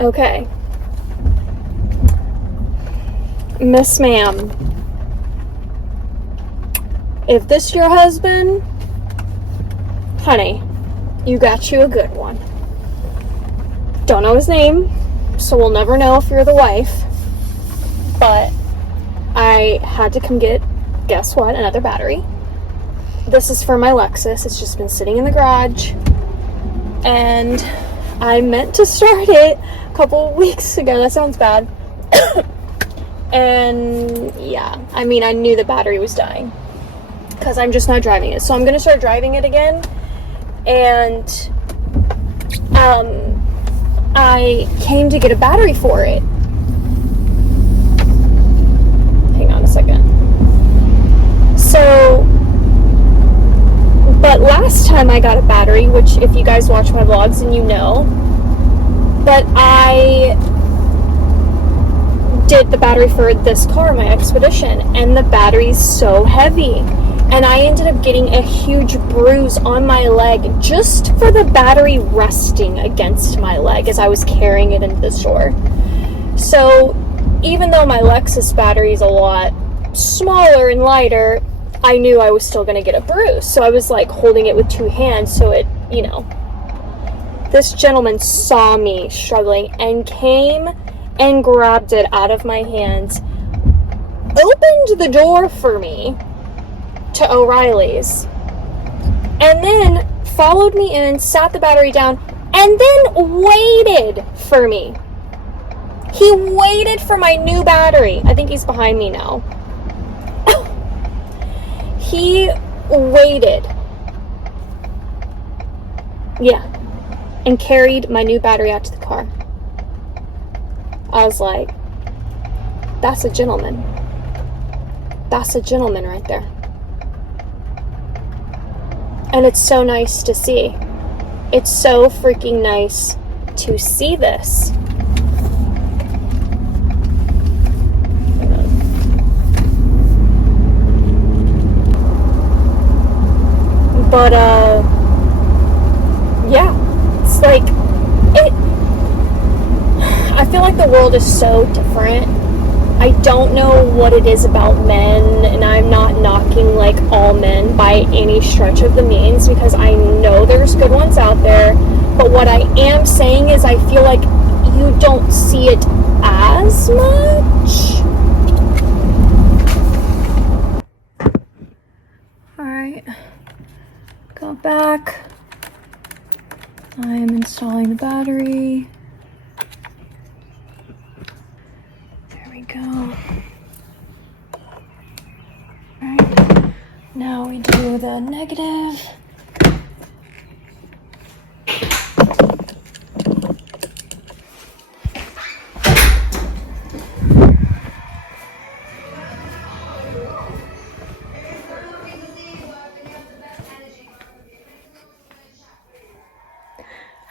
Okay. Miss Ma'am, if this your husband, honey, you got you a good one. Don't know his name, so we'll never know if you're the wife. But I had to come get, guess what, another battery. This is for my Lexus. It's just been sitting in the garage. And I meant to start it a couple weeks ago. That sounds bad. And yeah, I mean, I knew the battery was dying because I'm just not driving it. So I'm going to start driving it again. And I came to get a battery for it. Hang on a second. So, but last time I got a battery, which if you guys watch my vlogs then you know, but I did the battery for this car, my Expedition, and the battery's so heavy. And I ended up getting a huge bruise on my leg just for the battery resting against my leg as I was carrying it into the store. So even though my Lexus battery is a lot smaller and lighter, I knew I was still going to get a bruise. So I was like holding it with two hands so it, you know. This gentleman saw me struggling and came and grabbed it out of my hands, opened the door for me to O'Reilly's, and then followed me in, sat the battery down, and then waited for me. He waited for my new battery. I think he's behind me now. He waited. Yeah. And carried my new battery out to the car. I was like, that's a gentleman. That's a gentleman right there. And it's so nice to see. It's so freaking nice to see this. But, yeah, it's like, I feel like the world is so different. I don't know what it is about men, and I'm not knocking, like, all men by any stretch of the means, because I know there's good ones out there, but what I am saying is I feel like you don't see it as much. Alright. Go back. I am installing the battery. There we go. Alright. Now we do the negative.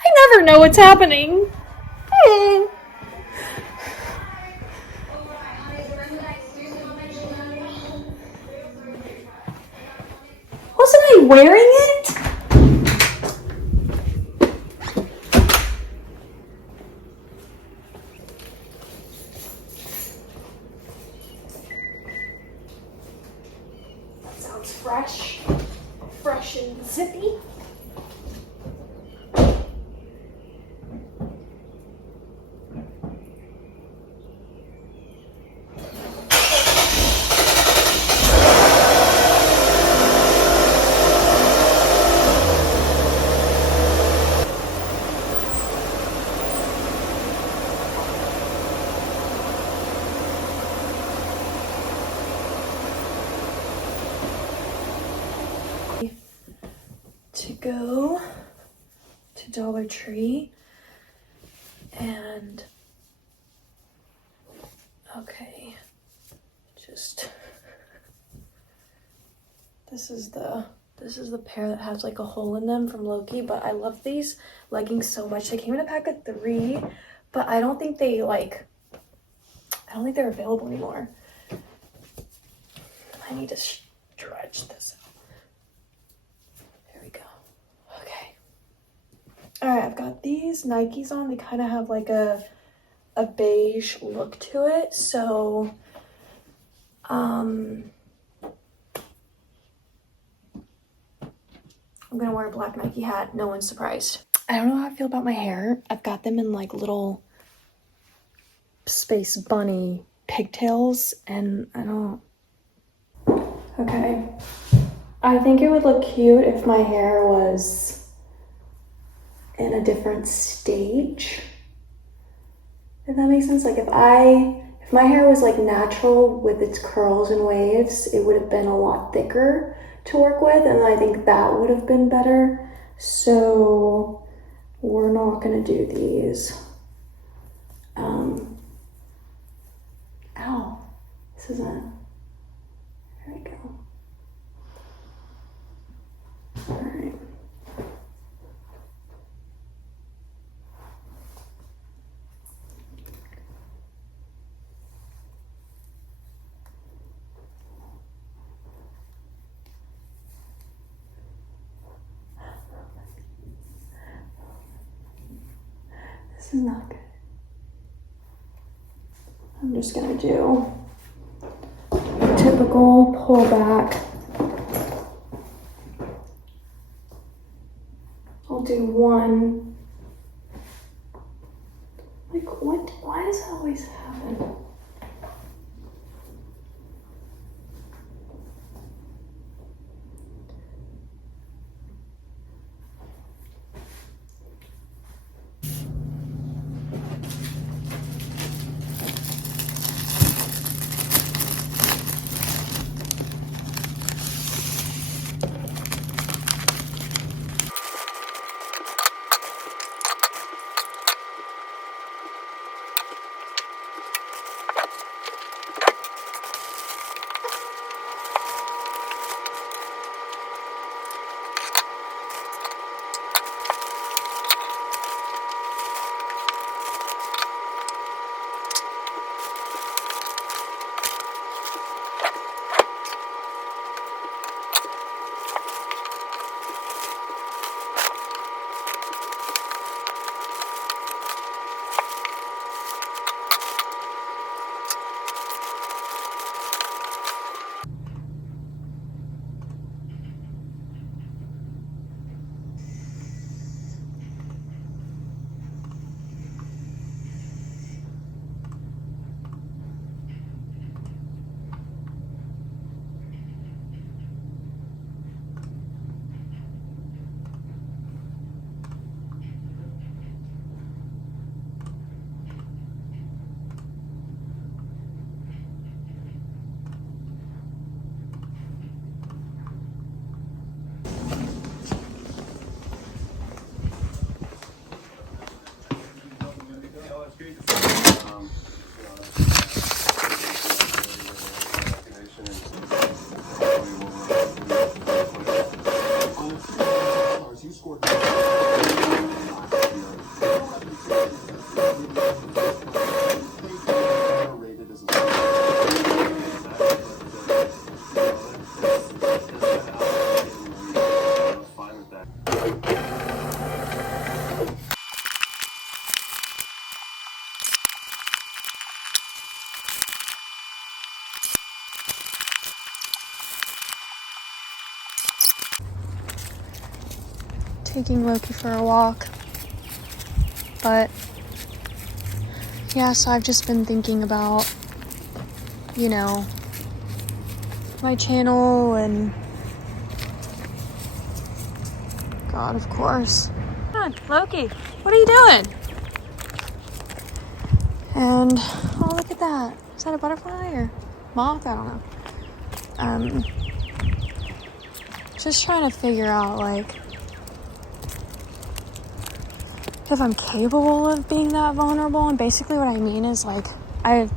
I never know what's happening. Wasn't I wearing it? That sounds fresh. Fresh and zippy. To go to Dollar Tree and okay, just this is the pair that has like a hole in them from Loki, but I love these leggings so much. They came in a pack of 3, but I don't think they're available anymore. I need to stretch this out. Alright, I've got these Nikes on. They kind of have like a a beige look to it, so I'm gonna wear a black Nike hat. No one's surprised. I don't know how I feel about my hair. I've got them in like little space bunny pigtails, and I don't. Okay. I think it would look cute if my hair was in a different stage. If that makes sense. Like if my hair was like natural with its curls and waves, it would have been a lot thicker to work with, and I think that would have been better. So we're not gonna do these. Ow, this isn't, there we go. All right. This is not good. I'm just gonna do typical pullback. I'll do one. Like what? Why does that always happen? Taking Loki for a walk, but yeah, so I've just been thinking about, you know, my channel and God, of course. Come on, Loki, what are you doing? And oh, look at that. Is that a butterfly or moth? I don't know. Just trying to figure out like if I'm capable of being that vulnerable. And basically what I mean is like I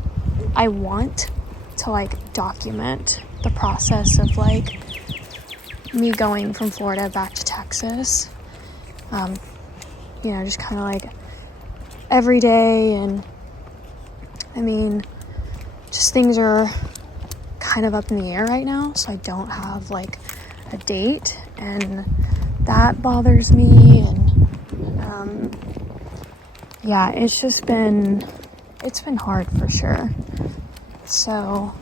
want to like document the process of like me going from Florida back to Texas. You know, just kind of like every day. And I mean, just things are kind of up in the air right now, so I don't have like a date, and that bothers me. And yeah, it's just been it's been hard for sure. So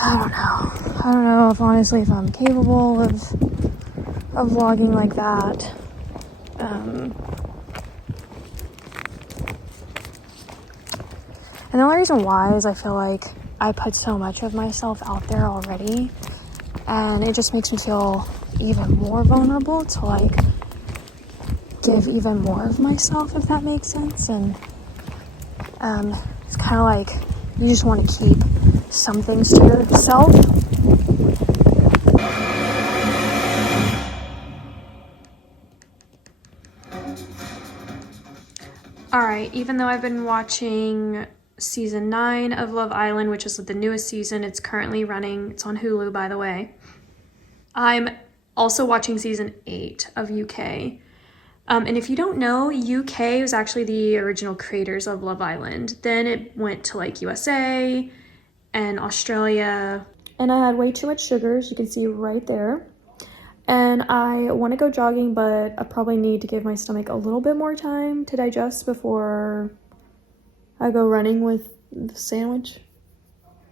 I don't know if honestly if I'm capable of vlogging like that. And the only reason why is I feel like I put so much of myself out there already, and it just makes me feel even more vulnerable to like give even more of myself, if that makes sense. And it's kind of like you just want to keep some things to yourself. Alright, even though I've been watching season 9 of Love Island, which is the newest season, it's currently running, it's on Hulu by the way. I'm also watching season 8 of UK. And if you don't know, UK was actually the original creators of Love Island. Then it went to like USA and Australia. And I had way too much sugar, as you can see right there. And I want to go jogging, but I probably need to give my stomach a little bit more time to digest before I go running with the sandwich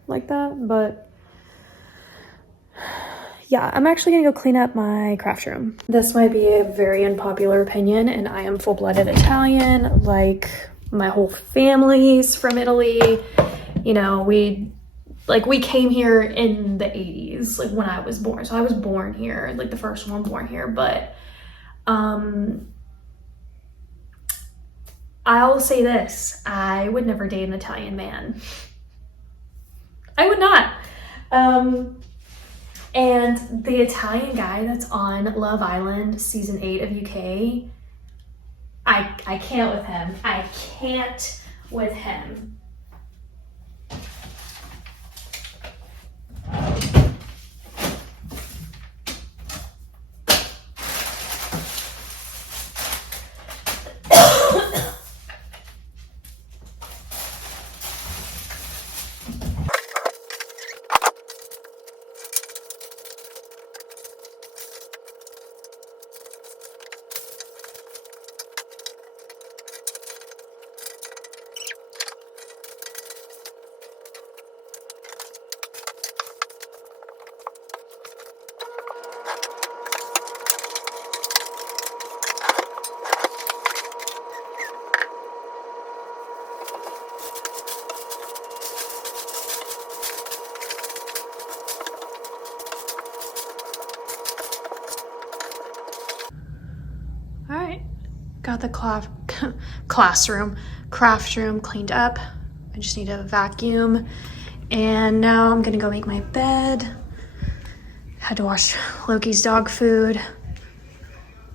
like that. But yeah, I'm actually gonna go clean up my craft room. This might be a very unpopular opinion, and I am full-blooded Italian. Like, my whole family's from Italy. You know, we came here in the 80s, like when I was born. So I was born here, like the first one born here. But I'll say this, I would never date an Italian man. I would not. And the Italian guy that's on Love Island season 8 of UK, I can't with him. I can't with him. All right, got the craft room cleaned up. I just need to vacuum. And now I'm gonna go make my bed. Had to wash Loki's dog food.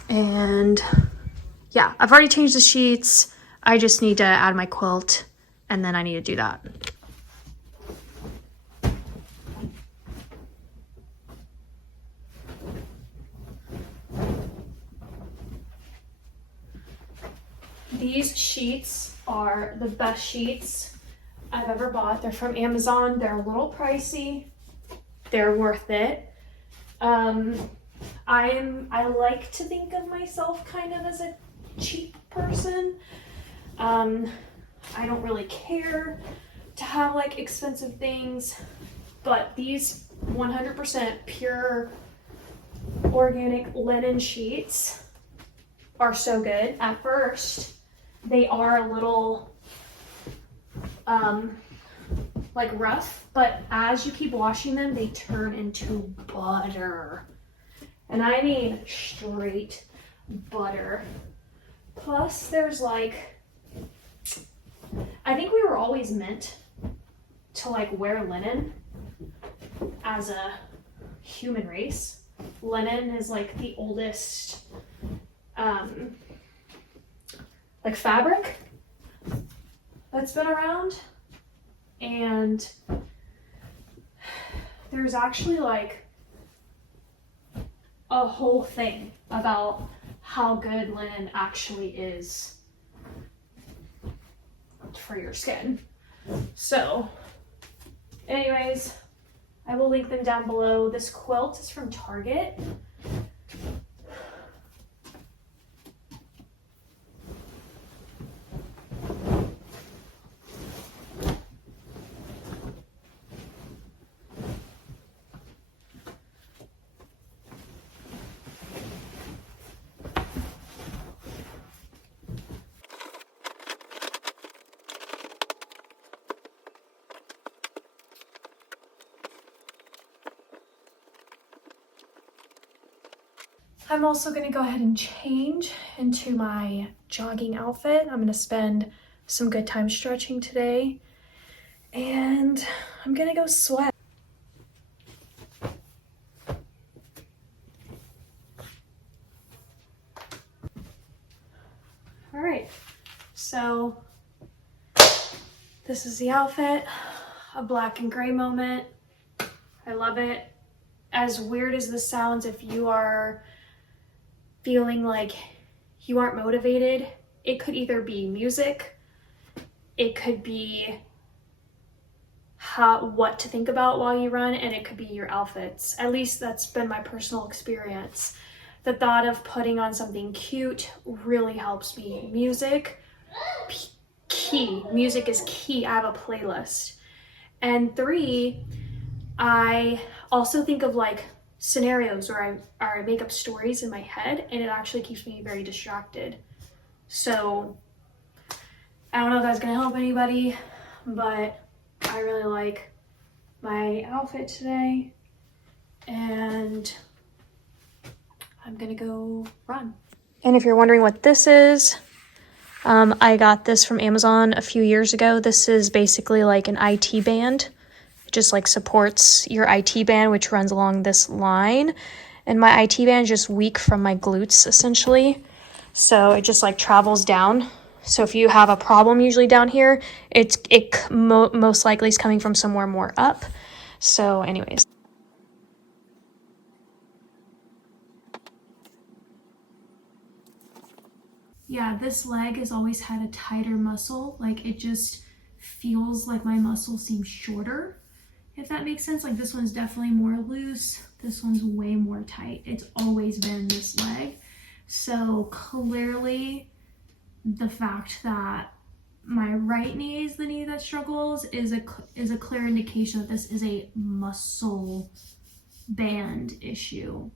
And yeah, I've already changed the sheets. I just need to add my quilt, and then I need to do that. These sheets are the best sheets I've ever bought. They're from Amazon. They're a little pricey. They're worth it. I like to think of myself kind of as a cheap person. I don't really care to have like expensive things, but these 100% pure organic linen sheets are so good. At first, they are a little like rough, but as you keep washing them, they turn into butter. And I mean straight butter. Plus there's like, I think we were always meant to like wear linen as a human race. Linen is like the oldest like fabric that's been around. And there's actually like a whole thing about how good linen actually is for your skin. So anyways, I will link them down below. This quilt is from Target. I'm also gonna go ahead and change into my jogging outfit. I'm gonna spend some good time stretching today, and I'm gonna go sweat. All right, so this is the outfit, a black and gray moment. I love it. As weird as this sounds, if you are feeling like you aren't motivated, it could either be music, it could be what to think about while you run, and it could be your outfits. At least that's been my personal experience. The thought of putting on something cute really helps me. Music, key. Music is key. I have a playlist. And 3, I also think of like scenarios where I make up stories in my head, and it actually keeps me very distracted. So I don't know if that's gonna help anybody, but I really like my outfit today, and I'm gonna go run. And if you're wondering what this is, I got this from Amazon a few years ago. This is basically like an IT band. It just like supports your IT band, which runs along this line. And my IT band is just weak from my glutes, essentially. So it just like travels down. So if you have a problem usually down here, it most likely is coming from somewhere more up. So anyways. Yeah, this leg has always had a tighter muscle. Like it just feels like my muscle seems shorter, if that makes sense. Like this one's definitely more loose. This one's way more tight. It's always been this leg. So clearly the fact that my right knee is the knee that struggles is a clear indication that this is a muscle band issue.